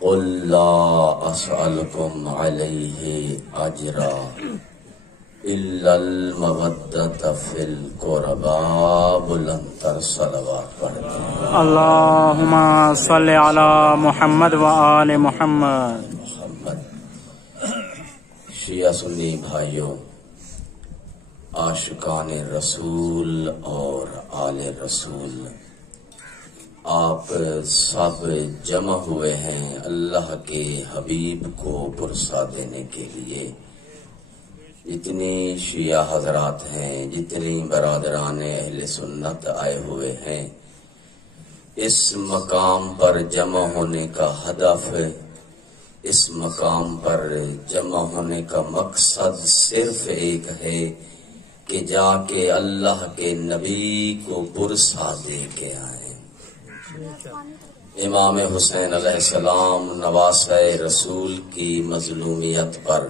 قل لا اسألكم علیہ اجرا الا المودۃ فی القربى بلندتر صلوات پڑھتے ہیں۔ اللہم صلی علی محمد وآل محمد۔ شیعہ سنی بھائیوں، عاشقان رسول اور آل رسول، آپ سب جمع ہوئے ہیں اللہ کے حبیب کو پرسا دینے کے لیے۔ جتنی شیعہ حضرات ہیں، جتنی برادران اہل سنت آئے ہوئے ہیں، اس مقام پر جمع ہونے کا ہدف، اس مقام پر جمع ہونے کا مقصد صرف ایک ہے کہ جا کے اللہ کے نبی کو پرسا دے کے آئیں۔ امام حسین علیہ السلام نواسہ رسول کی مظلومیت پر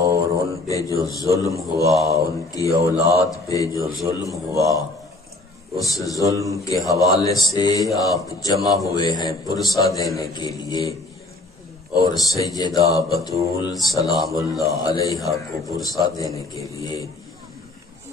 اور ان پہ جو ظلم ہوا، ان کی اولاد پہ جو ظلم ہوا، اس ظلم کے حوالے سے آپ جمع ہوئے ہیں پرسا دینے کے لیے، اور سیدہ بطول سلام اللہ علیہا کو پرسا دینے کے لیے۔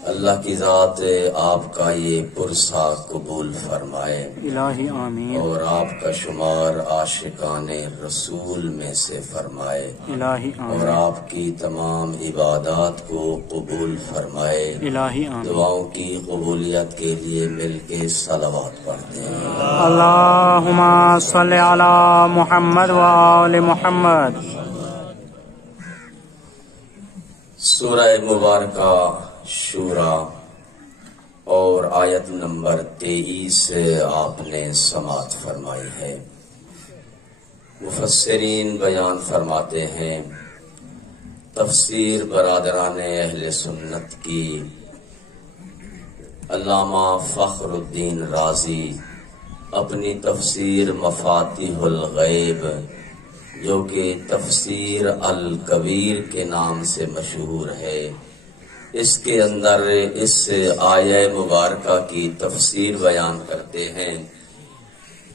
اللہ کی ذات آپ کا یہ پرسا قبول فرمائے، الہی آمین، اور آپ کا شمار عاشقان رسول میں سے فرمائے، الہی آمین، اور آپ کی تمام عبادات کو قبول فرمائے۔ الہی آمین۔ دعاؤں کی قبولیت کے لیے مل کے صلوات پڑھتے ہیں۔ اللہم صلی علی محمد وآل محمد۔ سورہ مبارکہ شورا اور آیت نمبر 23 آپ نے سماعت فرمائی ہے۔ مفسرین بیان فرماتے ہیں، تفسیر برادران اہل سنت کی علامہ فخر الدین رازی اپنی تفسیر مفاتیح الغیب، جو کہ تفسیر الکبیر کے نام سے مشہور ہے، اس کے اندر اس آیہ مبارکہ کی تفسیر بیان کرتے ہیں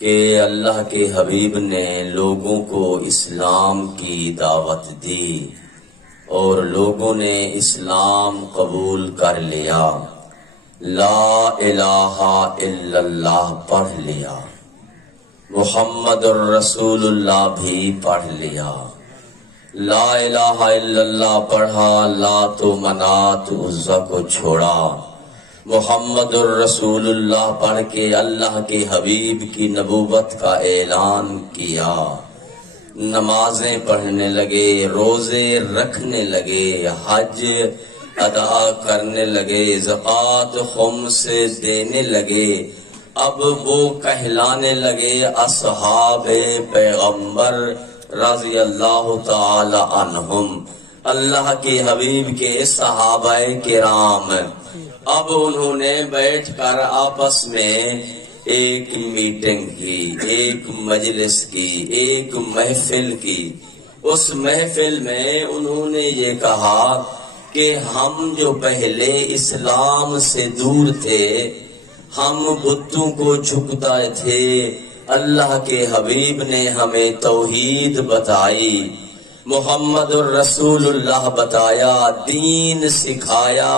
کہ اللہ کے حبیب نے لوگوں کو اسلام کی دعوت دی اور لوگوں نے اسلام قبول کر لیا، لا الہ الا اللہ پڑھ لیا، محمد الرسول اللہ بھی پڑھ لیا، لا الہ الا اللہ پڑھا، لات و منات عزا کو چھوڑا، محمد الرسول اللہ پڑھ کے اللہ کے حبیب کی نبوت کا اعلان کیا، نمازیں پڑھنے لگے، روزے رکھنے لگے، حج ادا کرنے لگے، زکوٰۃ خمس دینے لگے۔ اب وہ کہلانے لگے اصحاب پیغمبر رضی اللہ تعالی عنہم، اللہ کے حبیب کے صحابہ کرام۔ اب انہوں نے بیٹھ کر آپس میں ایک میٹنگ کی، ایک مجلس کی، ایک محفل کی۔ اس محفل میں انہوں نے یہ کہا کہ ہم جو پہلے اسلام سے دور تھے، ہم بتوں کو جھکتا تھے، اللہ کے حبیب نے ہمیں توحید بتائی، محمد الرسول اللہ بتایا، دین سکھایا،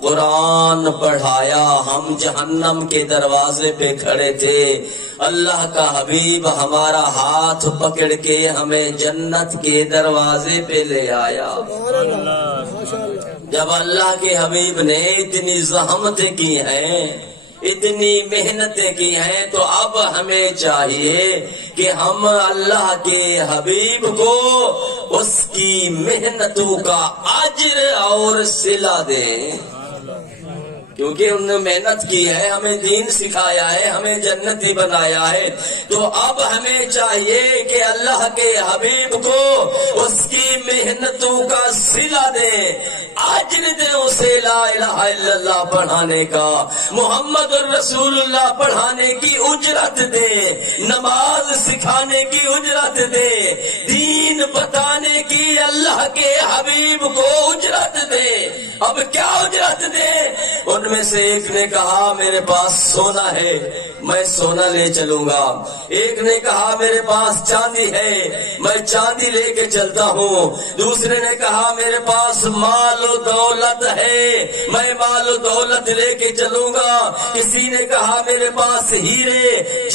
قرآن پڑھایا، ہم جہنم کے دروازے پہ کھڑے تھے، اللہ کا حبیب ہمارا ہاتھ پکڑ کے ہمیں جنت کے دروازے پہ لے آیا۔ جب اللہ کے حبیب نے اتنی زحمتیں کی ہیں، اتنی محنتیں کی ہیں، تو اب ہمیں چاہیے کہ ہم اللہ کے حبیب کو اس کی محنتوں کا اجر اور صلہ دیں، کیونکہ انہوں نے محنت کی ہے، ہمیں دین سکھایا ہے، ہمیں جنتی بنایا ہے۔ تو اب ہمیں چاہیے کہ اللہ کے حبیب کو اس کی محنتوں کا صلہ دیں، اجر دیں اسے، لا الہ الا اللہ پڑھانے کا، محمد الرسول اللہ پڑھانے کی اجرت دیں، نماز سکھانے کی اجرت دیں، دین دین بتانے کی اللہ کے حبیب کو اجرت دے. اب کیا اجرت دے؟ ان میں سے ایک نے کہا میرے پاس سونا ہے میں سونا لے چلوں گا. ایک نے کہا میرے پاس چاندی ہے میں چاندی لے کے چلتا ہوں. دوسرے نے کہا میرے پاس مال و دولت ہے میں مال و دولت لے کے چلوں گا. کسی نے کہا میرے پاس ہیرے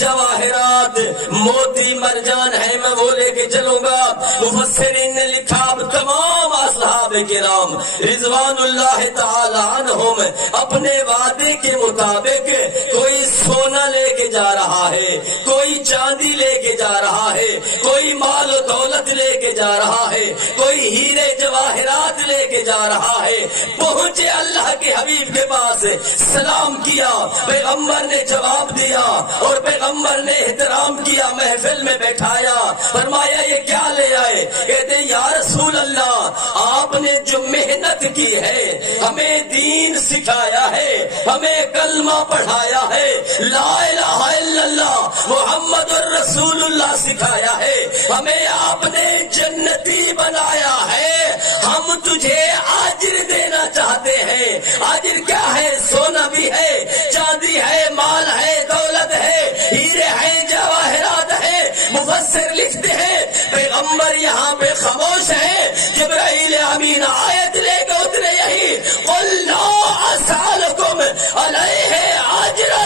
جواہرات موتی مرجان ہے میں وہ لے کے چلوں گا. مفسرین نے لکھا اب تمام اصحاب کرام رضوان اللہ تعالی عنہم اپنے وعدے کے مطابق کوئی سونا لے کے جا رہا ہے کوئی چاندی لے کے جا رہا ہے کوئی مال و دولت لے کے جا رہا ہے کوئی ہیرے جواہرات لے کے جا رہا ہے. پہنچے اللہ کے حبیب کے پاس سلام کیا پیغمبر نے جواب دیا اور پیغمبر نے احترام کیا محفل میں بیٹھایا. فرمایا یہ کیا لے آئے؟ کہتے یا رسول اللہ آپ نے جو محنت کی ہے ہمیں دین سکھایا ہے ہمیں کلمہ پڑھایا ہے لا الہ الا اللہ محمد الرسول اللہ سکھایا ہے ہمیں آپ نے جنتی بنایا ہے. ہم تجھے اجر دینا چاہتے ہیں. اجر کیا ہے؟ سونا بھی ہے چاندی ہے مال ہے دولت ہے ہیرے ہیں جواہرات ہے. مفسر لکھتے ہیں پیغمبر یہاں پہ خاموش ہے. جبرائیل امین آیت لے کے اترے یہی قل لا اسالکم علیہ اجرا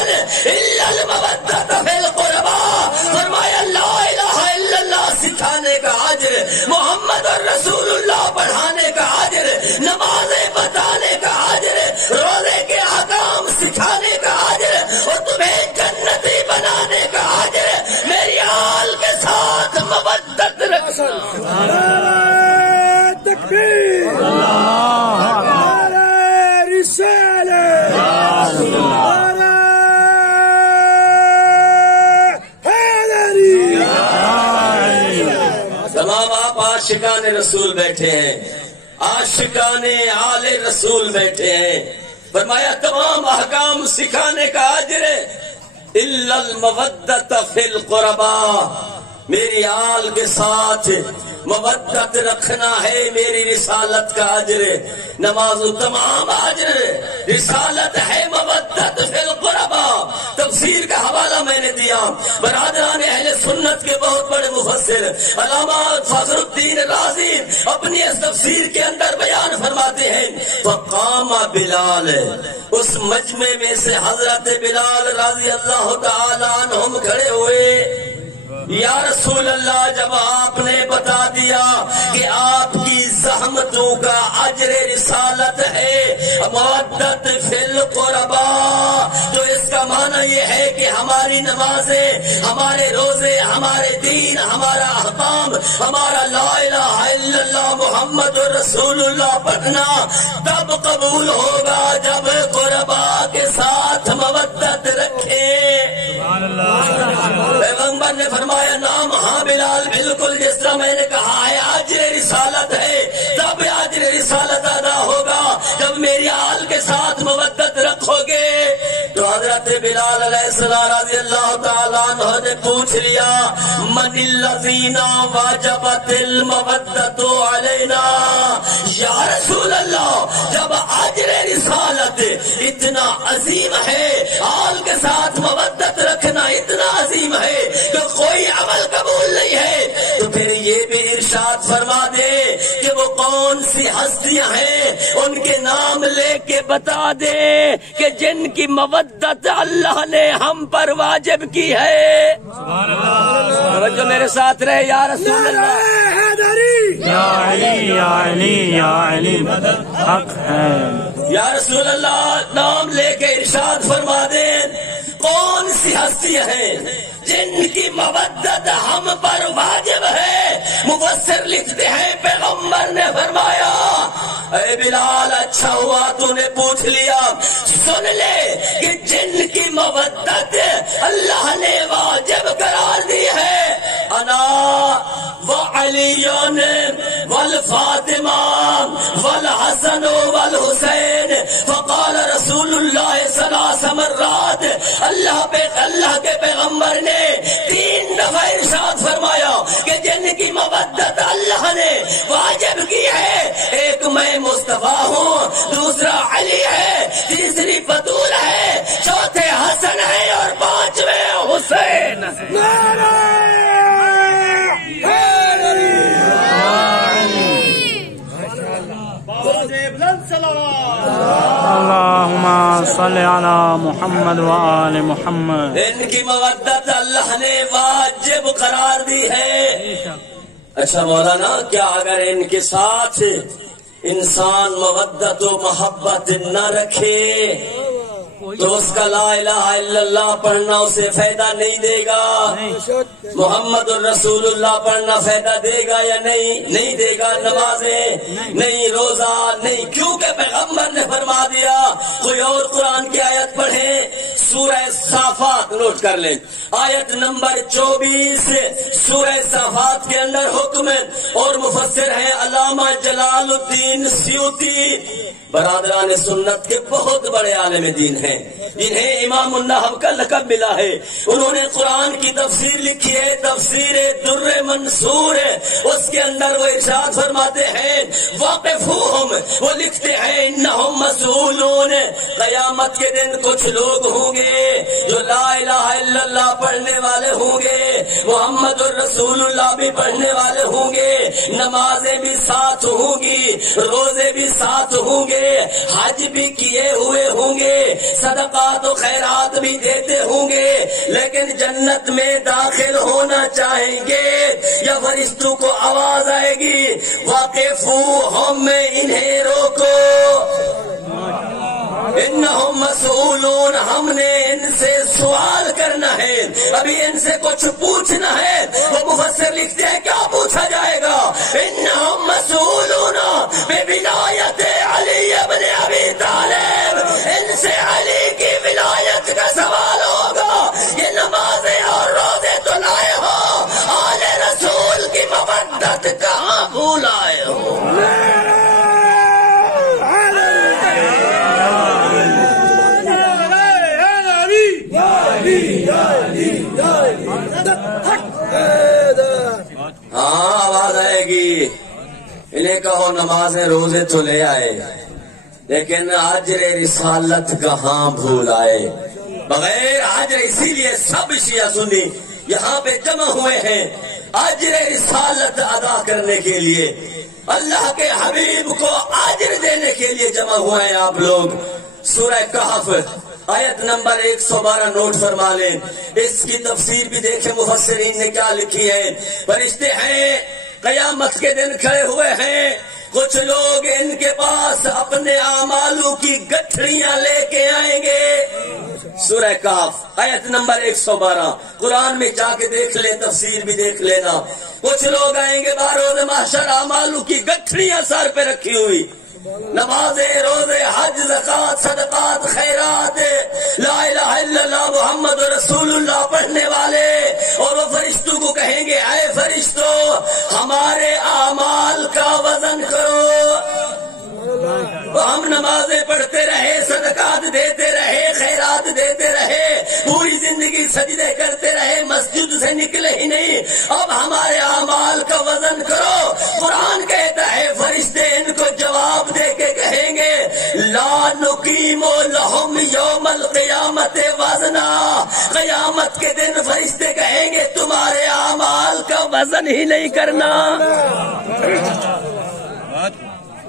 الا المودۃ فی القربى. فرمایا لا الہ الا اللہ سکھانے کا اجر محمد الرسول اللہ پڑھانے کا اجر نمازیں بتانے کا اجر روزے کے احکام سکھانے کا اجر اور تمہیں جنتی بنانے کا اجر میری آل کے ساتھ مودت رکھنا. تکبیر نعرہ رسالت نعرہ حیدری. تمام آپ عاشقان رسول بیٹھے ہیں عاشقان آل رسول بیٹھے ہیں. فرمایا تمام احکام سکھانے کا اجر الا المودۃ فی القربى. میری آل کے ساتھ مودت رکھنا ہے میری رسالت کا اجر. نماز و تمام اجر رسالت ہے مودت فی القربى. تفسیر کا حوالہ میں نے دیا. برادران اہل سنت کے بہت بڑے مفسر علامہ فخر الدین رازی اپنی اس تفسیر کے اندر بیان فرماتے ہیں فقام بلال. اس مجمع میں سے حضرت بلال رضی اللہ تعالی عنہم کھڑے ہوئے. یا رسول اللہ جب آپ نے بتا دیا کہ آپ کی زحمتوں کا اجر رسالت ہے مودت فی القربى تو اس کا معنی یہ ہے کہ ہماری نمازیں ہمارے روزے ہمارے دین ہمارا احکام ہمارا لا الہ الا اللہ محمد رسول اللہ پڑھنا تب قبول ہوگا جب قربا کے ساتھ مودت رکھے. پیغمبر نے فرمایا نام ہاں بلال بالکل جس طرح میں نے کہا ہے اجر رسالت ہے تب اجر رسالت ادا ہوگا جب میری آل کے ساتھ مودت رکھو گے. تو حضرت بلال علیہ السلام رضی اللہ تعالیٰ عنہ نے پوچھ لیا من الذین واجبت المودۃ علینا. یا رسول اللہ جب اجر رسالت اتنا عظیم ہے آل کے ساتھ مودت رکھنا اتنا عظیم ہے کہ کوئی عمل قبول نہیں ہے تو پھر یہ بھی ارشاد فرما دے کہ وہ کون سی ہستیاں ہیں ان کے نام لے کے بتا دے کہ جن کی مودت اللہ نے ہم پر واجب کی ہے. توجہ میرے ساتھ رہے. یا رسول اللہ یا علی یا علی یا علی حق ہے. یا رسول اللہ نام لے کے ارشاد فرما دے کون سی ہستیاں ہیں جن کی مودت ہم پر واجب ہے. مفسر لکھتے ہیں پیغمبر نے فرمایا اے بلال اچھا ہوا تو نے پوچھ لیا سن لے کہ جن کی مودت اللہ نے واجب قرار دی ہے انا وعلی والفاطمہ والحسن والحسین. فقال رسول اللہ ثلاث مرات. اللہ کے پیغمبر نے 3 دفعہ ارشاد فرمایا کہ جن کی مودت اللہ صلی علی محمد و آل محمد. ان کی مودت اللہ نے واجب قرار دی ہے. اچھا مولانا، کیا اگر ان کے ساتھ انسان مودت و محبت نہ رکھے تو اس کا لا الہ الا اللہ پڑھنا اسے فائدہ نہیں دے گا؟ محمد الرسول اللہ پڑھنا فائدہ دے گا یا نہیں دے گا؟ نمازیں نہیں، روزہ نہیں، کیونکہ پیغمبر نے فرما دیا. کوئی اور قرآن کی آیت پڑھیں، سورہ صافات نوٹ کر لیں، آیت نمبر 24 سورہ صافات کے اندر حکم، اور مفسر ہیں علامہ جلال الدین سیوطی، برادران سنت کے بہت بڑے عالم دین ہیں جنہیں امام النحو کا لقب ملا ہے. انہوں نے قرآن کی تفسیر لکھی ہے، تفسیر در منصور. اس کے اندر وہ ارشاد فرماتے ہیں واقفوہم، وہ لکھتے ہیں انہم مسئولون، قیامت کے دن کچھ لوگ ہوں گے جو لا الہ الا اللہ پڑھنے والے ہوں گے، محمد الرسول اللہ بھی پڑھنے والے ہوں گے، نمازیں بھی ساتھ ہوں گی، روزے بھی ساتھ ہوں گے، حج بھی کیے ہوئے ہوں گے، صدقات و خیرات بھی دیتے ہوں گے، لیکن جنت میں داخل ہونا چاہیں گے یا فرشتوں کو آواز آئے گی واقفوہم، انہیں روکو، انہم مسئولون، ہم نے ان سے سوال کرنا ہے، ابھی ان سے کچھ پوچھنا ہے. وہ مفسر لکھتے ہیں کیا پوچھا جائے گا؟ انہم مسئولون بولایت علی ابن ابی طالب، ان سے علی کی ولایت کا سوال ہوگا. یہ نمازیں اور روزے تو لائے ہو، آل رسول کی مودت کہاں بھول آئے ہو؟ ہاں آواز آئے گی. انہیں کہو نمازیں روزے تو لے آئے، لیکن اجر رسالت کہاں بھول آئے؟ بغیر اجر، اسی لیے سب شیعہ سنی یہاں پہ جمع ہوئے ہیں اجر رسالت ادا کرنے کے لیے، اللہ کے حبیب کو اجر دینے کے لیے جمع ہوئے ہیں آپ لوگ. سورہ کہف آیت نمبر 112 نوٹ فرما لیں، اس کی تفسیر بھی دیکھیں مفسرین نے کیا لکھی ہے. فرشتے ہیں قیامت کے دن کھڑے ہوئے ہیں، کچھ لوگ ان کے پاس اپنے اعمالوں کی گٹھڑیاں لے کے آئیں گے. سورہ کہف آیت نمبر 112 قرآن میں جا کے دیکھ لیں، تفسیر بھی دیکھ لینا. کچھ لوگ آئیں گے بروز محشر اعمالوں کی گٹھڑیاں سر پہ رکھی ہوئی، نمازیں، روزے، حج، زکات، صدقات، خیرات، لا الہ الا اللہ محمد رسول اللہ پڑھنے والے. اور وہ فرشتوں کو کہیں گے اے فرشتوں، ہمارے اعمال کا وزن کرو. ہم نمازیں پڑھتے رہے، صدقات دیتے رہے، خیرات دیتے رہے، پوری زندگی سجدے کرتے رہے، مسجد سے نکلے ہی نہیں، اب ہمارے اعمال کا وزن کرو. قرآن کہتا ہے فرشتے ان کو جواب دے کے کہیں گے لا نقیم لہم یوم القیامت وزنا. قیامت کے دن فرشتے کہیں گے تمہارے اعمال کا وزن ہی نہیں کرنا.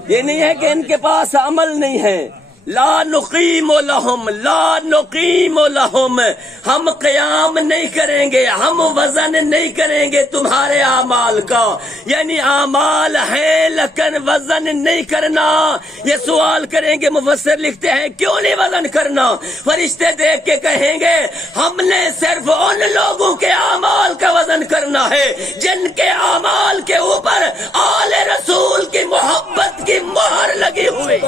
یہ نہیں ہے کہ ان کے پاس عمل نہیں ہے. لا نقیم لہم، لا نقیم لہم، ہم قیام نہیں کریں گے، ہم وزن نہیں کریں گے تمہارے اعمال کا. یعنی اعمال ہیں لیکن وزن نہیں کرنا. یہ سوال کریں گے، مفسر لکھتے ہیں کیوں نہیں وزن کرنا؟ فرشتے دیکھ کے کہیں گے ہم نے صرف ان لوگوں کے اعمال کا وزن کرنا ہے جن کے اعمال کے اوپر آل رسول کی محبت کی مہر لگی ہوئی.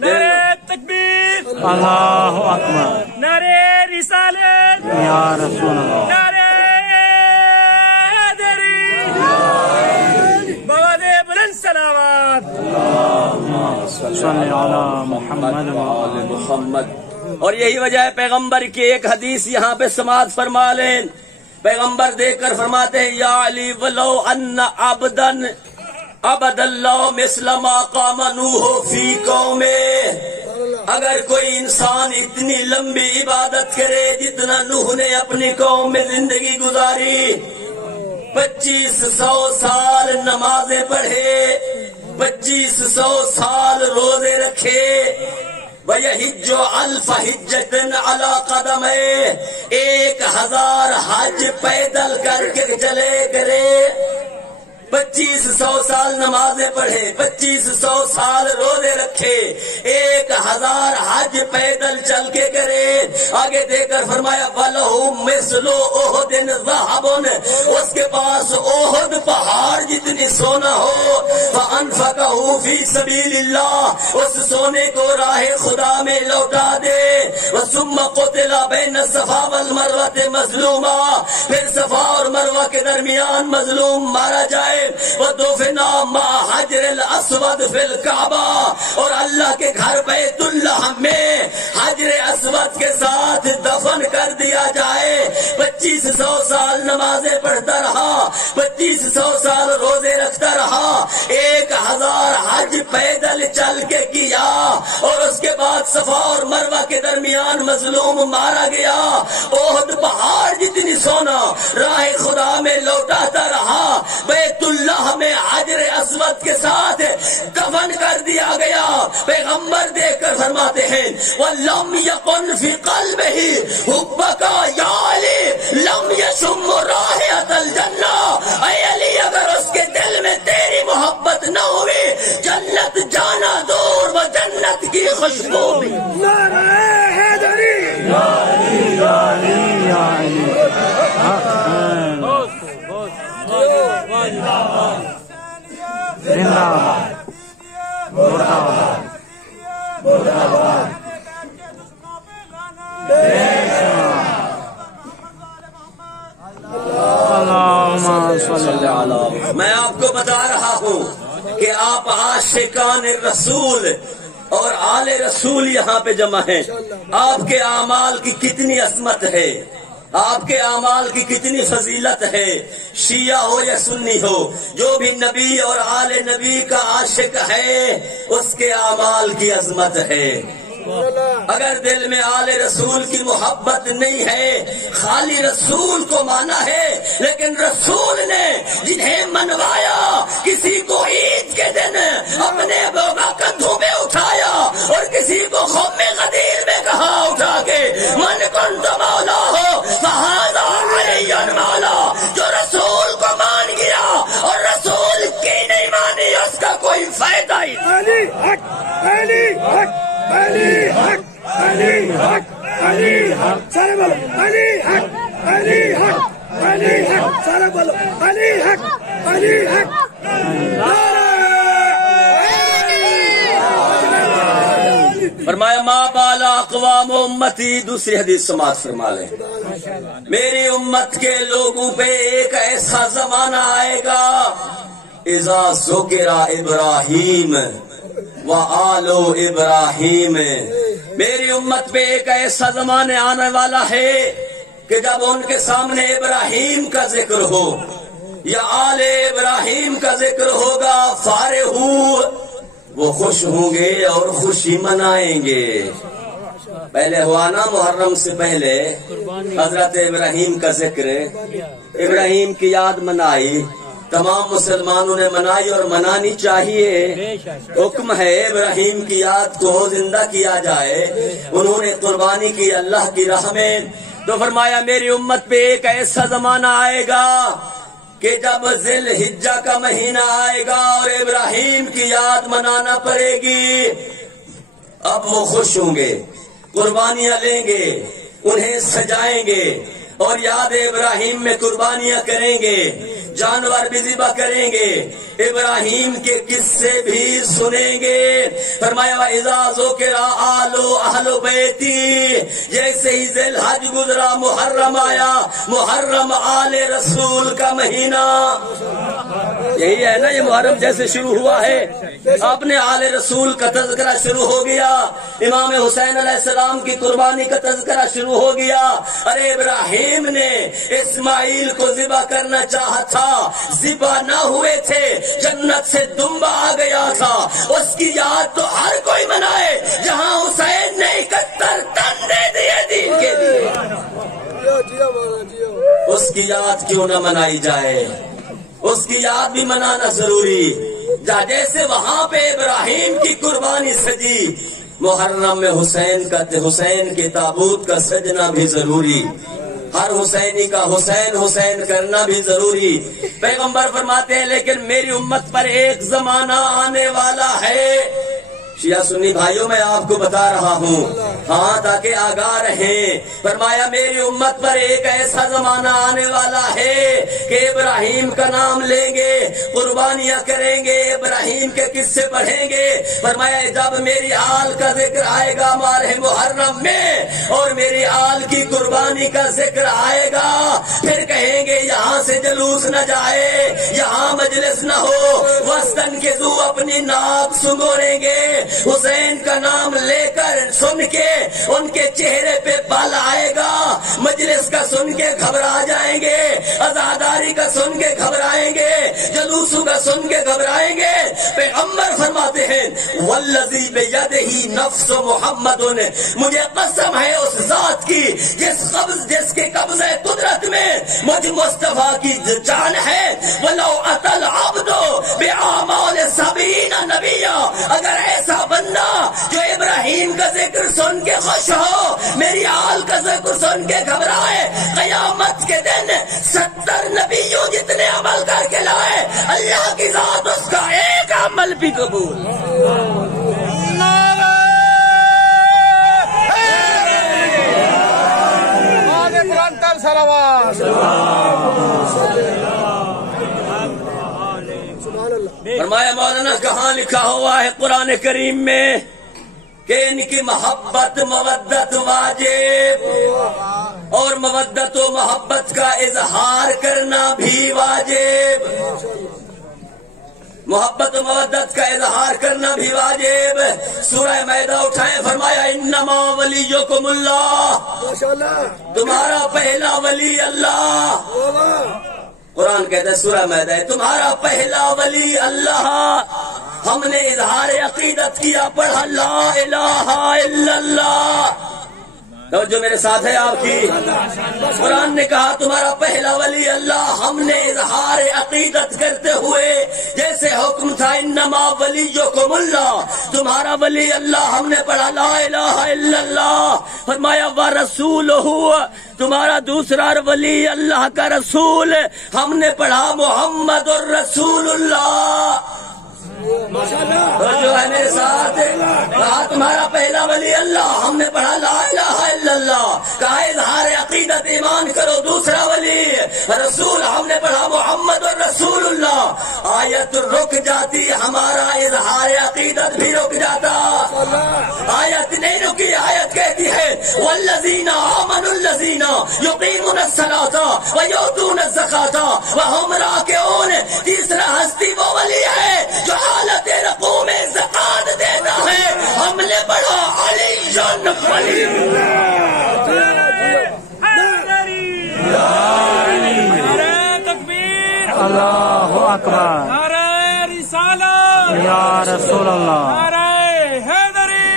نعرہ تکبیر، اللہ اکبر، نعرہ رسالت یا رسول اللہ، نعرہ حیدری، بواد بلند صلوات، صلی علی محمد و آل محمد. اور یہی وجہ ہے پیغمبر کی ایک حدیث یہاں پہ سماعت فرما لیں. پیغمبر دیکھ کر فرماتے ہیں یا علی ولو ان عبدن عبد اللہ مثل ما قام نوح فی قومہ. اگر کوئی انسان اتنی لمبی عبادت کرے جتنا نوح نے اپنی قوم میں زندگی گزاری، 2500 سال نمازیں پڑھے، 2500 سال روزے رکھے، وَيَحِجُّ أَلْفَ حِجَّةٍ عَلَىٰ قَدَمَيْهِ، 1000 حج پیدل کر کے چلے کرے، 2500 سال نمازیں پڑھے، 2500 سال روزے رکھے، 1000 حج پیدل چل کے کرے، آگے دے کر فرمایا وَلَهُ مِثْلُ أُحُدٍ ذَهَبٌ، اس کے پاس احد پہاڑ جتنی سونا ہو، فَأَنفَقَهُ فِي سَبِيلِ اللَّهِ، اس سونے کو راہ خدا میں لوٹا دے، وَثُمَّ قُتِلَ بَيْنَ الصَّفَا وَالْمَرْوَةِ مَظْلُومًا، پھر صفا اور مروہ کے درمیان مظلوم مارا جائے، وَدُفِنَ مَعَ حَجْرِ الْأَسْوَدِ فِي الْكَعْبَةِ، اور اللہ کے گھر بیت اللہ میں حجر اسود کے ساتھ دفن کر دیا جائے، 2500 سال نمازیں پڑھتا رہا، 2500 سال روزے رکھتا رہا، 1000 حج پیدل چل کے کیا، اور اس کے بعد صفا اور مروہ کے درمیان مظلوم مارا گیا، احد پہاڑ جتنی سونا راہ خدا میں لوٹاتا رہا، بیت اللہ میں حجر اسود کے ساتھ دفن کر دیا گیا۔ پیغمبر دیکھ کر فرماتے ہیں وَلَمْ يَكُنْ فِي قَلْبِهِ حُبَّكَ يَا عَلِي لَمْ يَشُمُّ رَائِحَةَ الْجَنَّةِ، اے علی اگر اس کے دل میں تیری محبت نہ ہوئی جنت جانا دور، وہ جنت کی خوشبو بھی۔ نعرہ حیدری، یا علی یا علی یا علی، زندہ باد، مردہ باد، مردہ باد، اللہم صلی علی۔ میں آپ کو بتا رہا ہوں کہ آپ عاشقان رسول اور آل رسول یہاں پہ جمع ہیں، آپ کے اعمال کی کتنی عظمت ہے، آپ کے اعمال کی کتنی فضیلت ہے، شیعہ ہو یا سنی ہو، جو بھی نبی اور آل نبی کا عاشق ہے اس کے اعمال کی عظمت ہے۔ اگر دل میں آل رسول کی محبت نہیں ہے، خالی رسول کو مانا ہے، لیکن رسول نے جنہیں منوایا، کسی کو عید کے دن اپنے بوگا کندھوں میں اٹھایا اور کسی کو خوم غدیر میں کہا اٹھا کے من کنت مولا ہو فہذا علی مولا، جو رسول کو مان گیا اور رسول کی نہیں مانی اس کا کوئی فائدہ ہی نہیں۔ علی حق، علی حق، علی حق، علی حق، علی حق، سارے بولو علی حق، علی حق، علی حق، سارے بولو علی حق، علی حق۔ فرمایا ما بالا اقوام امتی، دوسری حدیث سماعت فرما لیں، میری امت کے لوگوں پہ ایک ایسا زمانہ آئے گا اذا ذکر ابراہیم وآل ابراہیم، میری امت پہ ایک ایسا زمانے آنے والا ہے کہ جب ان کے سامنے ابراہیم کا ذکر ہو یا آل ابراہیم کا ذکر ہوگا، فارغ ہو وہ خوش ہوں گے اور خوشی منائیں گے۔ پہلے ہوا نا محرم سے پہلے حضرت ابراہیم کا ذکر، ابراہیم کی یاد منائی، تمام مسلمانوں نے منائی اور منانی چاہیے، حکم ہے ابراہیم کی یاد کو زندہ کیا جائے، انہوں نے قربانی کی اللہ کی راہ میں، تو فرمایا میری امت پہ ایک ایسا زمانہ آئے گا کہ جب ذی الحجہ کا مہینہ آئے گا اور ابراہیم کی یاد منانا پڑے گی، اب وہ خوش ہوں گے، قربانیاں لیں گے، انہیں سجائیں گے اور یاد ابراہیم میں قربانیاں کریں گے، جانور بھی ذبح کریں گے، ابراہیم کے قصے بھی سنیں گے۔ فرمایا وَإِذَا ذُكِرَ آلُ أَهْلُ بَيْتِي، جیسے ہی ذی الحج گزرا محرم آیا، محرم آل رسول کا مہینہ، یہی ہے نا یہ محرم جیسے شروع ہوا ہے، اپنے آل رسول کا تذکرہ شروع ہو گیا، امام حسین علیہ السلام کی قربانی کا تذکرہ شروع ہو گیا۔ ارے ابراہیم نے اسماعیل کو ذبح کرنا چاہا تھا، ذبح نہ ہوئے تھے، جنت سے دمبا آ گیا تھا، اس کی یاد تو ہر کوئی منائے، جہاں حسین یاد کیوں نہ منائی جائے، اس کی یاد بھی منانا ضروری۔ جیسے وہاں پہ ابراہیم کی قربانی سجی، محرم میں حسین کے تابوت کا سجنا بھی ضروری، ہر حسینی کا حسین حسین کرنا بھی ضروری۔ پیغمبر فرماتے ہیں لیکن میری امت پر ایک زمانہ آنے والا ہے۔ شیعہ سنی بھائیوں میں آپ کو بتا رہا ہوں، ہاں تاکہ آگاہ رہیں۔ فرمایا میری امت پر ایک ایسا زمانہ آنے والا ہے کہ ابراہیم کا نام لیں گے، قربانیاں کریں گے، ابراہیم کے قصے پڑھیں گے۔ فرمایا جب میری آل کا ذکر آئے گا ماہ محرم میں اور میری آل کی قربانی کا ذکر آئے گا، پھر کہیں گے یہاں سے جلوس نہ جائے، یہاں مجلس نہ ہو، وسطن کے زو اپنی ناک سنگوریں گے۔ حسین کا نام لے کر سن کے ان کے چہرے پہ بال آئے گا، مجلس کا سن کے گھبرا جائیں گے، عزاداری کا سن کے گھبرائیں گے، جلوسوں کا سن کے گھبرائیں گے۔ پیغمبر فرماتے ہیں والذی بیدہ نفس محمد، مجھے قسم ہے اس ذات کی جس کے قبضہ قدرت میں مجھ مصطفیٰ کی جان ہے۔ ولو اتی العبد باعمال 70 نبیا، اگر ایسا بندہ جو ابراہیم کا ذکر سن کے خوش ہو، میری آل کا ذکر سن کے گھبرائے، قیامت کے دن 70 نبیوں جتنے عمل کر کے لائے، اللہ کی ذات اس کا ایک عمل بھی قبول۔ فرمایا مولانا کہاں لکھا ہوا ہے قرآن کریم میں کہ ان کی محبت مودت واجب اور مودت و محبت کا اظہار کرنا بھی واجب، محبت و مودت کا اظہار کرنا بھی واجب۔ سورہ مائدہ اٹھائیں، فرمایا انما ولیکم اللہ، تمہارا پہلا ولی اللہ۔ قرآن کہتا ہے سورہ مائدہ تمہارا پہلا ولی اللہ۔ ہم نے اظہار عقیدت کیا، پڑھا لا الہ الا اللہ۔ توجہ میرے ساتھ ہے آپ کی؟ قرآن نے کہا تمہارا پہلا ولی اللہ، ہم نے اظہار عقیدت کرتے ہوئے جیسے حکم تھا انما ولیکم اللہ، تمہارا ولی اللہ، ہم نے پڑھا لا الہ الا اللہ۔ فرمایا ورسولہ، تمہارا دوسرا ولی اللہ کا رسول، ہم نے پڑھا محمد الرسول اللہ۔ جو ہے میرے ساتھ کہا تمہارا پہلا ولی اللہ، ہم نے پڑھا لا الہ الا اللہ، کہا اظہار عقیدت ایمان کرو، دوسرا ولی رسول، ہم نے پڑھا محمد الرسول اللہ۔ آیت رک جاتی، ہمارا اظہار عقیدت بھی رک جاتا۔ آیت نہیں رکی، آیت کہتی ہے والذین آمنوا الذین یقیمون الصلاۃ ویؤتون الزکاۃ وہم راکعون، تیسرا ہستی وہ ولی ہے جو حالت رکوع میں زکات دیتا ہے، ہم نے پڑھا علی ولی تکبیر، اللہ اکبر، نعرہ رسالت یا رسول اللہ، نعرہ حیدری،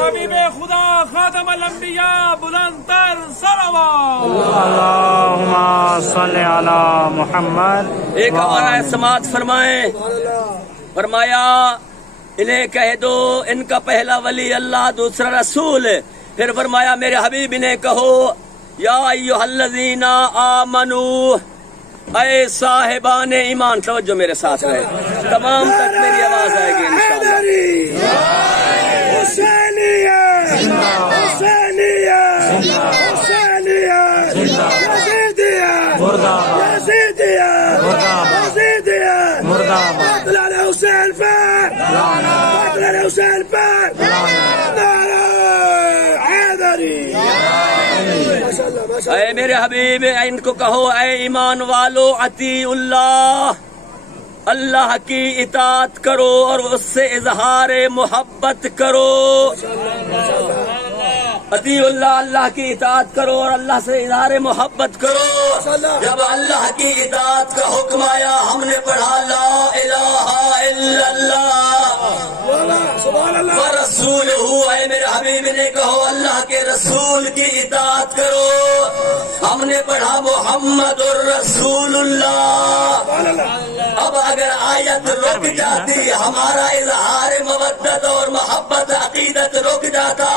حبیب خدا خاتم الانبیاء بلند تر صلوات، اللہم صلی علی محمد۔ ایک ہمارا سماعت فرمائیں، فرمایا انہیں کہہ دو ان کا پہلا ولی اللہ، دوسرا رسول۔ پھر فرمایا میرے حبیب انہیں کہو یا ایھا الذین آمنو، اے صاحبان ایمان۔ توجہ میرے ساتھ رہے، تمام تک میری آواز آئے گی انشاءاللہ۔ اے میرے حبیب ان کو کہو اے ایمان والو اطیعوا اللہ، اللہ کی اطاعت کرو اور اس سے اظہار محبت کرو۔ اطیعوا اللہ، اللہ کی اطاعت کرو اور اللہ سے اظہار محبت کرو۔ جب اللہ کی اطاعت کا حکم آیا ہم نے پڑھا لا الہ الا اللہ ورسولہ، اے میرے حبیب نے کہو اللہ کے رسول کی اطاعت کرو۔ ہم نے پڑھا محمد الرسول اللہ۔ اب اگر آیت رک جاتی ہمارا اظہار مودت اور محبت عقیدت رک جاتا،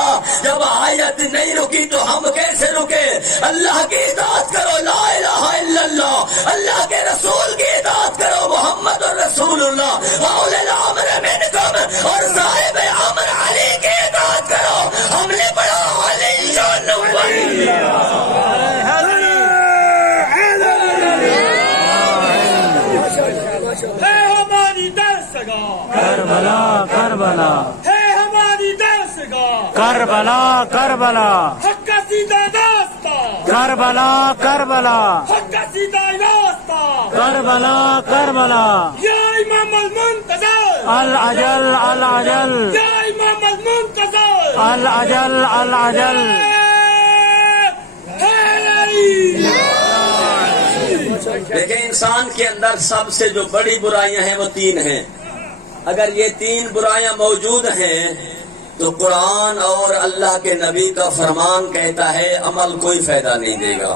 جب آیت نہیں رکی تو ہم کیسے رکے؟ اللہ کی اطاعت کرو، لا الہ الا اللہ، اللہ کے رسول کی اطاعت کرو، محمد الرسول اللہ، اولی الامر منکم، اور صاحب امر علی کی اطاعت کرو۔ ہم نے پڑھا علی ولی ہے ہماری دستگاہ کربلا کربلا، ہے ہماری دستگاہ کربلا کربلا، حق کا سیدھا راستہ، کربلا کربلا، حق کا سیدھا راستہ، کربلا کربلا، یا امام المنتظر، العجل العجل، یا امام المنتظر، العجل العجل، دیکھیں انسان کے اندر سب سے جو بڑی برائیاں ہیں وہ تین ہیں۔ اگر یہ تین برائیاں موجود ہیں تو قرآن اور اللہ کے نبی کا فرمان کہتا ہے عمل کوئی فائدہ نہیں دے گا۔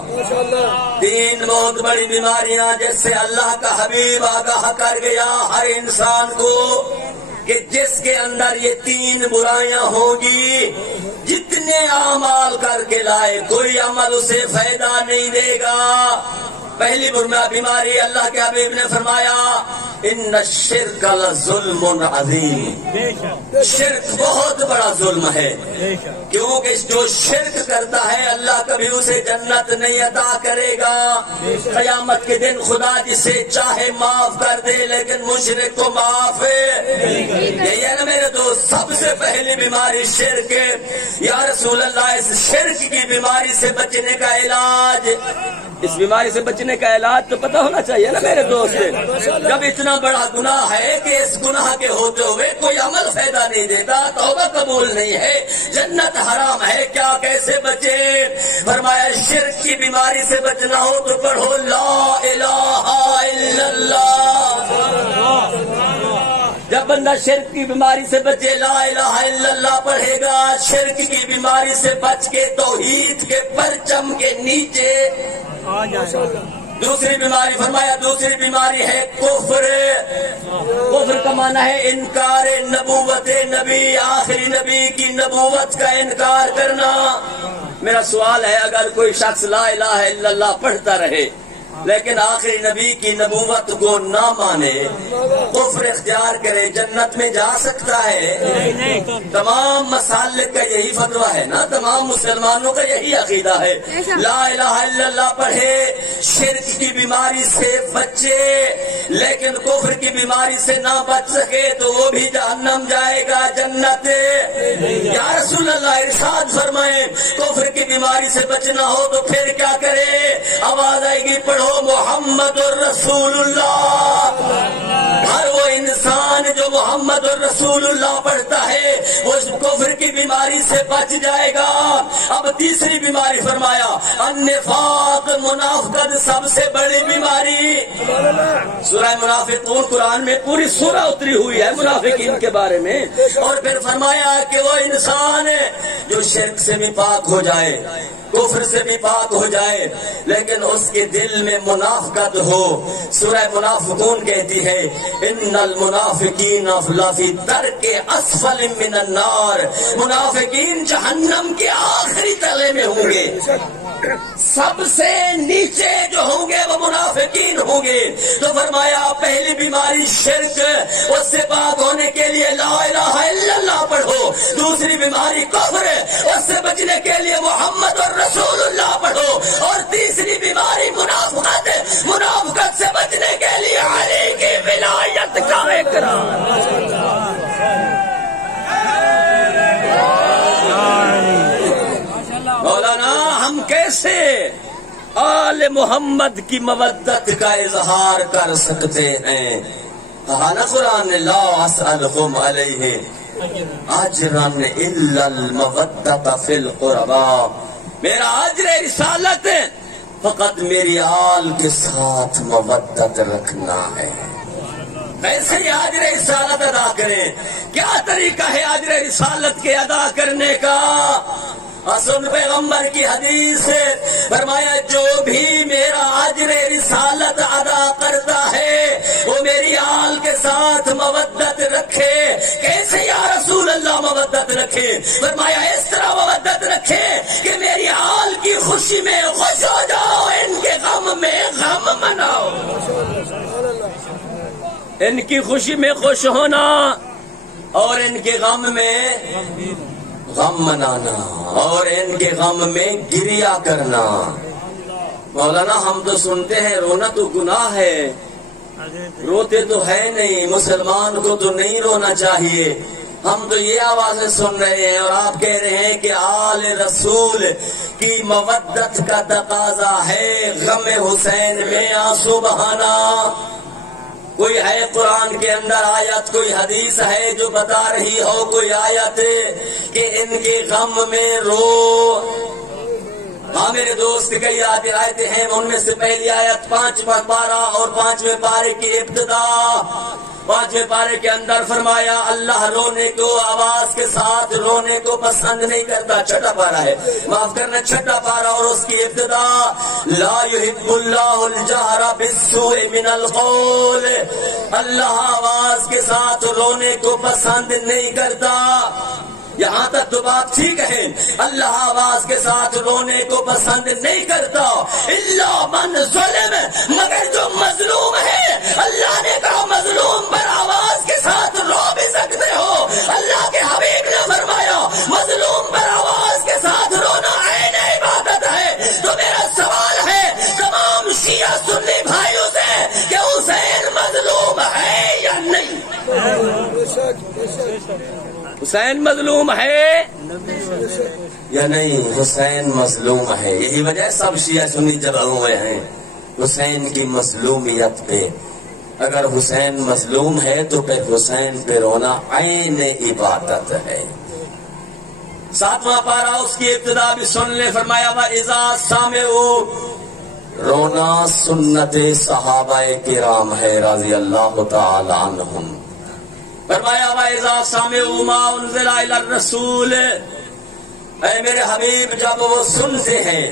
تین بہت بڑی بیماریاں جس سے اللہ کا حبیب آگاہ کر گیا ہر انسان کو کہ جس کے اندر یہ تین برائیاں ہوگی، جتنے اعمال کر کے لائے کوئی عمل اسے فائدہ نہیں دے گا۔ پہلی بیماری اللہ کے حبیب نے فرمایا ان الشرک لظلم عظیم، شرک بہت بڑا ظلم ہے، کیونکہ جو شرک کرتا ہے اللہ کبھی اسے جنت نہیں عطا کرے گا۔ قیامت کے دن خدا جسے چاہے معاف کر دے لیکن مشرک کو معاف یہی ہے نا میرے دوست۔ سب سے پہلی بیماری شرک ہے۔ یا رسول اللہ اس شرک کی بیماری سے بچنے کا علاج، اس بیماری سے بچنے کا علاج تو پتہ ہونا چاہیے نا میرے دوست۔ جب اتنا بڑا گناہ ہے کہ اس گناہ کے ہوتے ہوئے کوئی عمل فائدہ نہیں دیتا، توبہ قبول نہیں ہے، جنت حرام ہے، کیا کیسے بچے؟ فرمایا شرک کی بیماری سے بچنا ہو تو پڑھو لا الہ الا اللہ۔ جب بندہ شرک کی بیماری سے بچے لا الہ الا اللہ پڑھے گا، شرک کی بیماری سے بچ کے توحید کے پرچم کے نیچے دوسری بیماری فرمایا دوسری بیماری ہے کفر۔ کفر کا معنی ہے انکار نبوت نبی، آخری نبی کی نبوت کا انکار کرنا۔ میرا سوال ہے اگر کوئی شخص لا الہ الا اللہ پڑھتا رہے لیکن آخری نبی کی نبوت کو نہ مانے، کفر اختیار کرے، جنت میں جا سکتا ہے؟ تمام مسالک کا یہی فتویٰ ہے نا، تمام مسلمانوں کا یہی عقیدہ ہے۔ لا الہ الا اللہ پڑھے، شرک کی بیماری سے بچے، لیکن کفر کی بیماری سے نہ بچ سکے تو وہ بھی جہنم جائے گا، جنت۔ یا رسول اللہ ارشاد فرمائے کفر کی بیماری سے بچنا ہو تو پھر کیا کرے؟ آواز آئے گی پڑھو محمد الرسول اللہ۔ ہر وہ انسان جو محمد الرسول اللہ پڑھتا ہے وہ اس کفر کی بیماری سے بچ جائے گا۔ اب تیسری بیماری فرمایا النفاق، منافقت سب سے بڑی بیماری۔ سورہ منافقون قرآن میں پوری سورہ اتری ہوئی ہے منافقین کے بارے میں، اور پھر فرمایا کہ وہ انسان جو شرک سے بھی پاک ہو جائے، کفر سے بھی پاک ہو جائے، لیکن اس کے دل میں منافقت ہو۔ سورہ منافقون کہتی ہے ان المنافقین فی الدرک اسفل من النار، منافقین جہنم کے آخری تلے میں ہوں گے، سب سے نیچے جو ہوں گے وہ منافقین ہوں گے۔ تو فرمایا پہلی بیماری شرک، اس سے پاک ہونے کے لیے لا الہ الا اللہ پڑھو۔ دوسری بیماری کفر، اس سے بچنے کے لیے محمد اور رسول اللہ پڑھو۔ اور تیسری بیماری منافقت، منافقت سے بچنے کے لیے علی کی ولایت کا اقرار۔ مولانا ہم کیسے آل محمد کی مودت کا اظہار کر سکتے ہیں؟ کہا نا قرآن لا اسألکم علیہ اجرا الا المودۃ فی القربا، میرا اجر رسالت فقط میری آل کے ساتھ مودت رکھنا ہے۔ کیسے اجر رسالت ادا کریں؟ کیا طریقہ ہے اجر رسالت کے ادا کرنے کا؟ سن پیغمبر کی حدیث ہے، فرمایا جو بھی میرا اجر رسالت ادا کرتا ہے وہ میری آل کے ساتھ مودت رکھے۔ کیسے یا رسول اللہ مودت رکھے؟ فرمایا اس طرح مودت رکھے کہ میری آل کی خوشی میں خوش ہو جاؤ، ان کے غم میں غم مناؤ۔ ان کی خوشی میں خوش ہونا اور ان کے غم میں غم منانا اور ان کے غم میں گریا کرنا۔ مولانا ہم تو سنتے ہیں رونا تو گناہ ہے، روتے تو ہے نہیں، مسلمان کو تو نہیں رونا چاہیے۔ ہم تو یہ آوازیں سن رہے ہیں اور آپ کہہ رہے ہیں کہ آل رسول کی مودت کا تقاضا ہے غم حسین میں آنسو بہانا۔ کوئی ہے قرآن کے اندر آیت، کوئی حدیث ہے جو بتا رہی ہو کوئی آیت کہ ان کے غم میں رو؟ ہاں میرے دوست کئی آیتیں ہیں، ان میں سے پہلی آیت 5واں پارہ اور 5ویں پارے کی ابتدا، 5ویں پارے کے اندر فرمایا اللہ رونے کو آواز کے ساتھ رونے کو پسند نہیں کرتا۔ 6واں پارہ ہے، معاف کرنا 6واں پارہ اور اس کی ابتدا، لا يحب اللہ الجہر بالسوء من القول، اللہ آواز کے ساتھ رونے کو پسند نہیں کرتا۔ یہاں تک تو بات ٹھیک ہے، اللہ آواز کے ساتھ رونے کو پسند نہیں کرتا، الا من ظلم، مگر جو مظلوم ہے اللہ نے کہا مظلوم پر آواز کے ساتھ رو بھی سکتے ہو۔ اللہ کے حبیب نے فرمایا مظلوم پر آواز کے ساتھ رونا عین عبادت ہے۔ تو میرا سوال ہے تمام شیعہ سنی بھائیوں سے کہ حسین مظلوم ہے یا نہیں؟ حسین مظلوم ہے یا نہیں؟ حسین مظلوم ہے، یہی وجہ سب شیعہ سنی جگہ ہوئے ہیں حسین کی مظلومیت پہ۔ اگر حسین مظلوم ہے تو پھر حسین پہ رونا عین عبادت ہے۔ 7واں پارہ اس کی ابتدا بھی سن لے، فرمایا وَإِذَا سَمِعُوا، رونا سنت صحابہ کرام ہے رضی اللہ تعالی عنہم۔ فرمایا وَإِذَا سَمِعُوا مَا أُنزِلَ إِلَى الرَّسُولِ، اے میرے حبیب جب وہ سنتے ہیں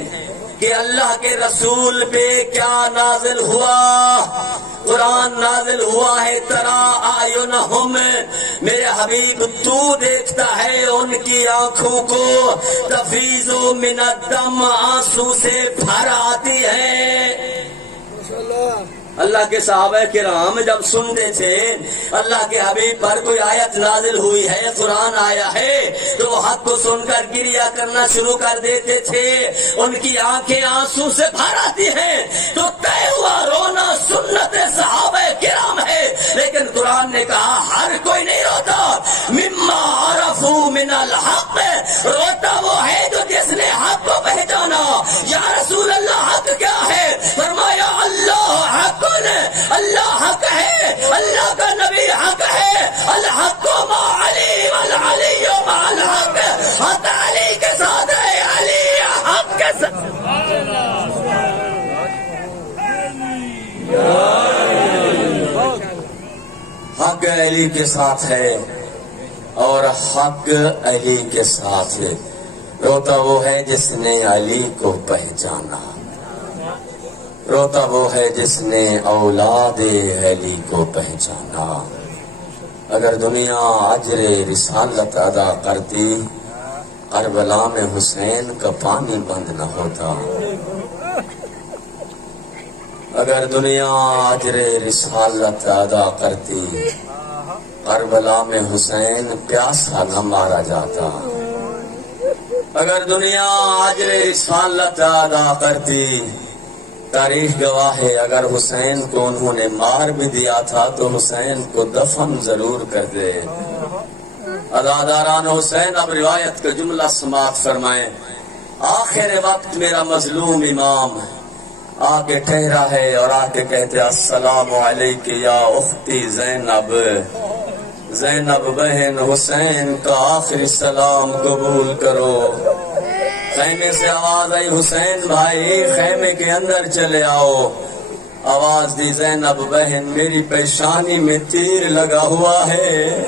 کہ اللہ کے رسول پہ کیا نازل ہوا، قرآن نازل ہوا ہے، ترا اعینہم، میرے حبیب تو دیکھتا ہے ان کی آنکھوں کو، تفیض من الدم، آنسو سے بھر آتی ہے۔ اللہ کے صحابہ کرام جب سنتے تھے اللہ کے حبیب پر کوئی آیت نازل ہوئی ہے، قرآن آیا ہے، تو وہ حق کو سن کر گریہ کرنا شروع کر دیتے تھے، ان کی آنکھیں آنسو سے بھر آتی ہیں۔ تو طے ہوا رونا سنت صحابہ کرام ہے، لیکن قرآن نے کہا ہر کوئی نہیں روتا، مما عرفوا من الحق، روتا وہ ہے جو جس نے حق کو پہچانا۔ یا رسول اللہ حق کیا ہے؟ فرمایا اللہ حق، اللہ حق ہے، اللہ کا نبی حق ہے، الحق ما علی والعلی ما الحق، حق علی کے ساتھ ہے، علی حق کے ساتھ۔ حق علی کے ساتھ ہے اور حق علی کے ساتھ ہے۔ روتا وہ ہے جس نے علی کو پہچانا، روتا وہ ہے جس نے اولاد علی کو پہچانا۔ اگر دنیا اجر رسالت ادا کرتی کربلا میں حسین کا پانی بند نہ ہوتا، اگر دنیا اجر رسالت ادا کرتی کربلا میں حسین پیاسا نہ مارا جاتا، اگر دنیا اجر رسالت ادا کرتی، تاریخ گواہ ہے اگر حسین کو انہوں نے مار بھی دیا تھا تو حسین کو دفن ضرور کر دے۔ عزاداران حسین اب روایت کا جملہ سماعت فرمائیں۔ آخر وقت میرا مظلوم امام آ کے ٹھہرا ہے اور آ کے کہتے السلام علیک یا اختی زینب، زینب بہن حسین کا آخری سلام قبول کرو۔ خیمے سے آواز آئی حسین بھائی خیمے کے اندر چلے آؤ۔ آواز دی زینب بہن میری پیشانی میں تیر لگا ہوا ہے،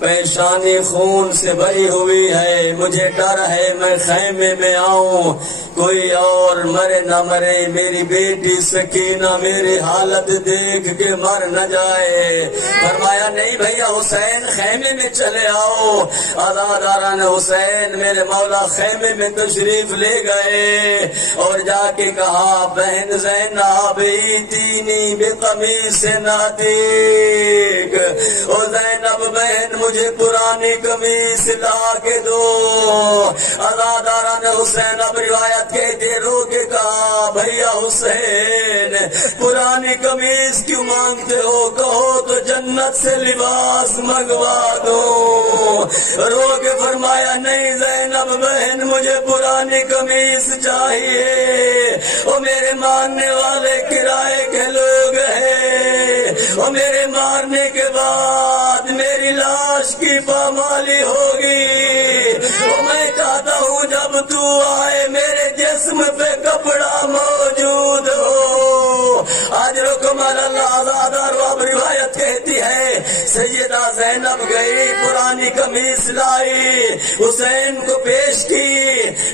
پیشانی خون سے بھری ہوئی ہے، مجھے ڈر ہے میں خیمے میں آؤں کوئی اور مرے نہ مرے، میری بیٹی سکینہ میری حالت دیکھ کے مر نہ جائے۔ فرمایا نہیں بھیا حسین خیمے میں چلے آؤ۔ عزاداران حسین میرے مولا خیمے میں تشریف لے گئے اور جا کے کہا بہن زینب ایتینی بقمیص عتیق، او زینب بہن مجھے پرانی قمیص لا کے دو۔ عزاداران حسین اب روایت کہتے رو کے کہا بھیا حسین پرانی قمیص کیوں مانگتے ہو، کہو تو جنت سے لباس منگوا دو۔ رو کے فرمایا نہیں زینب بہن مجھے پرانی قمیص چاہیے، وہ میرے مارنے والے کرائے کے لوگ ہیں، وہ میرے مارنے کے بعد میری لاش کی پامالی ہوگی، وہ میں چاہتا ہوں جب تو آئے میرے جسم پہ کپڑا موجود ہو۔ آج رکمال اللہ آزادار اب روایت کہتی ہے سیدہ زینب گئی پرانی قمیص لائی حسین کو پیش کی۔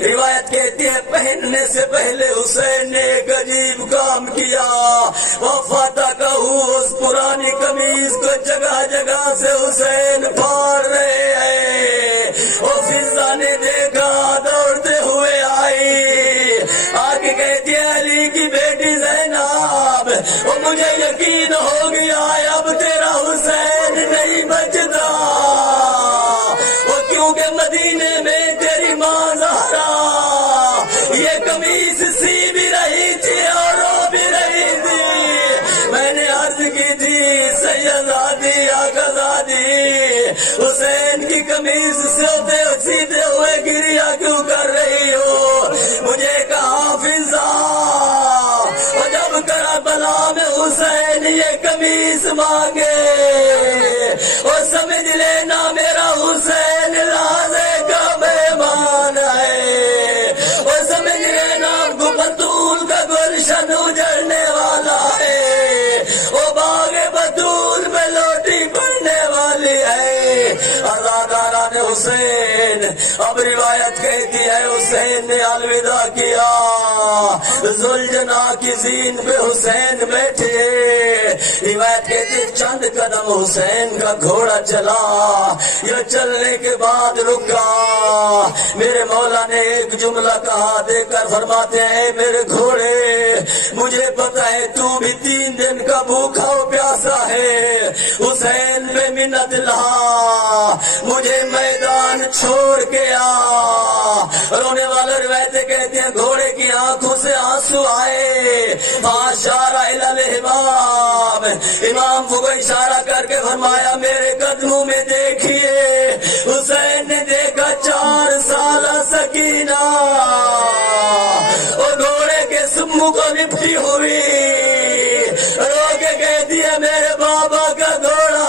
روایت کہتی ہے پہننے سے پہلے حسین نے ایک عجیب کام کیا، وہ فاتح کہو اس پرانی قمیص کو جگہ جگہ سے حسین پھاڑ رہے ہیں۔ وہ فضا نے دیکھا دوڑتے ہوئے آئی، آگے کہتی ہے علی کی بیٹی زینب وہ مجھے یقین ہو گیا اب تیرا حسین نہیں بچتا، وہ کیونکہ مدینے میں تیری ماں زہرا یہ قمیص سی بھی رہی تھی اور رو بھی رہی تھی۔ میں نے عرض کی تھی سیدادی آقازادی حسین کی قمیص سیدھے ہوئے گریا کیوں کر رہی ہو؟ مجھے کہا فضا وہ جب کربلا میں حسین یہ قمیص مانگے وہ سمجھ لینا میرا حسین لازے کا مہمان ہے، وہ سمجھ لینا بطول کا گلشن اجڑنے والا ہے، وہ باغ بطول میں لوٹی پڑنے والی ہے۔ عزاداران حسین اب روایت کہتی ہے حسین نے الوداع کیا، ذوالجناح کی زین پہ حسین بیٹھے، روایت کہتی چند قدم حسین کا گھوڑا چلا، یہ چلنے کے بعد رکا، میرے مولا نے ایک جملہ کہا دے کر فرماتے ہیں میرے گھوڑے مجھے پتا ہے تو بھی 3 دن کا بھوکا و پیاسا ہے، حسین پہ منت لا مجھے میدان چھوڑ کے آ۔ رونے والا روایت کہتے ہیں گھوڑے کی آنکھوں سے آنسو آئے، اشارہ الی الامام، امام کو اشارہ کر کے فرمایا میرے قدموں میں دیکھیے، حسین نے دیکھا 4 سالہ سکینہ اور گھوڑے کے سمو کو لپٹی ہوئی، رو کے کہتی ہے میرے بابا کا گھوڑا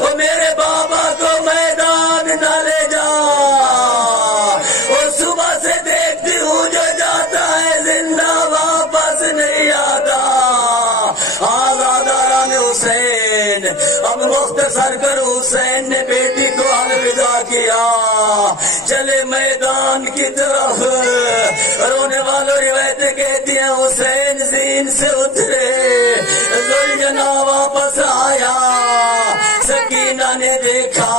اور میرے بابا کو میدان نہ لے جا، اور صبح سے دیکھتی ہوں جو جاتا ہے زندہ واپس نہیں آتا۔ آزاداران حسین اب مختصر کر حسین نے بیٹی کو الوداع کیا، چلے میدان کی طرف، رونے والوں روایت کہتی ہیں حسین زین سے اترے، ذوالجناح واپس آیا، سکینہ نے دیکھا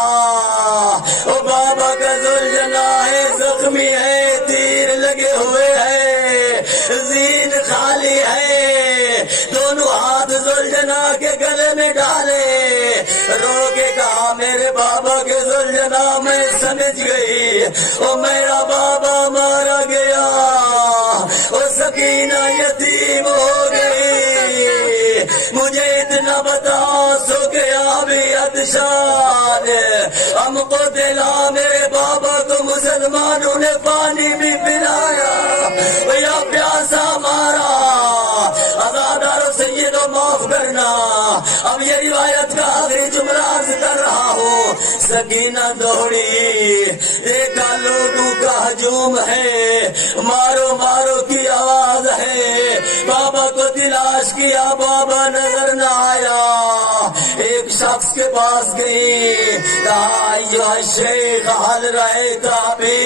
وہ بابا کا ذوالجناح ہے زخمی ہے، تیر لگے ہوئے ہیں، زین خالی ہے، دونوں ہاتھ ذوالجناح کے گلے میں ڈالے، رو کے کہا میرے بابا کے ذوالجناح میں سمجھ گئی وہ میرا بابا مارا گیا، وہ سکینہ یتیم ہو گئی، مجھے اتنا بتا سو کیا بھی عطشان ہم کو دلا، میرے بابا کو مسلمانوں نے پانی بھی پلایا یا پیاسا مارا۔ عزادارو سیدو معاف کرنا، اب یہ روایت کا آخری جملہ عرض کر رہا ہوں، سکینہ دوڑی، دیکھا لوگوں کا ہجوم ہے، مارو مارو کی آواز ہے، بابا کو تلاش کیا بابا نظر نہ آیا. ایک شخص کے پاس گئی, کہا یا شیخ حل رہے کا بھی,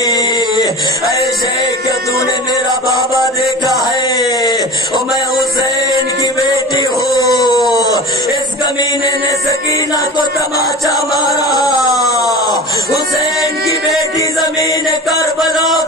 اے شیخ تو نے میرا بابا دیکھا ہے, اور میں حسین کی بیٹی ہوں. اس کمینے نے سکینہ کو تماچا مارا, حسین کی بیٹی زمین کربلا